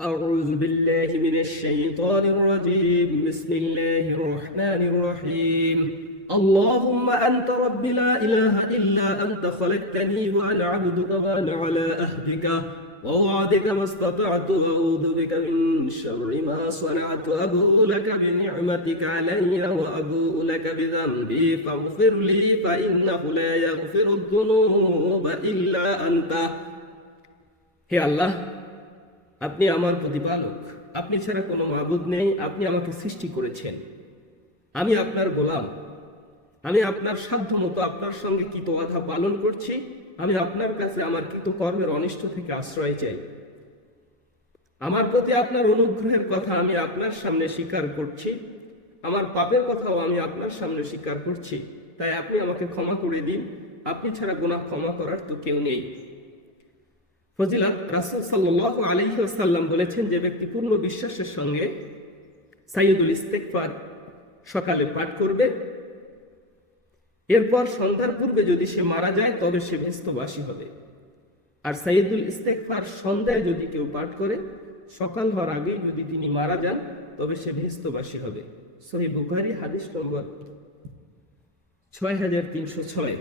أعوذ بالله من الشيطان الرجيم. بسم الله الرحمن الرحيم. اللهم أنت رب لا إله إلا أنت خلقتني وأنا عبدك وأنا على أهدك. ووعدك ما استطعت وأعوذ بك من شر ما صنعت. أبوء لك بنعمتك علي وأبوء لك بذنبي. فاغفر لي فإنه لا يغفر الذنوب إلا أنت. هي الله আপনি আমার প্রতিপালক। আপনি ছাড়া কোনো মাবুদ নেই, আপনি আমাকে সৃষ্টি করেছেন। আমি আপনার গোলাম। আমি আপনার সাধ্য মতো আপনার সঙ্গে কৃত বাধা পালন করছি? আমি আপনার কাছে আমার কৃত কর্মের অনিষ্ট থেকে আশ্রয় চাই। আমার প্রতি আপনার অনুগ্রহের কথা আমি আপনার সামনে স্বীকার করছি। আমার পাপের কথাও আমি আপনার সামনে স্বীকার করছি। তাই আপনি আমাকে ক্ষমা করে দিন। আপনি ছাড়া গুনাহ ক্ষমা করার তো কেউ নেই। ফজিলাত রাসুল সাল্লাহ আলহিহাসাল্লাম বলেছেন যে ব্যক্তি পূর্ণ বিশ্বাসের সঙ্গে সাইয়দুল ইস্তেকফার সকালে পাঠ করবে। এরপর সন্ধ্যার পূর্বে যদি সে মারা যায়, তবে সে ভেস্তবাসী হবে। আর সাইয়দুল ইস্তেকফার সন্ধ্যায় যদি কেউ পাঠ করে, সকাল হওয়ার আগেই যদি তিনি মারা যান, তবে সে ভেস্তবাসী হবে। সহি বুখারি হাদিস নম্বর ছয় হাজার তিনশো ছয়।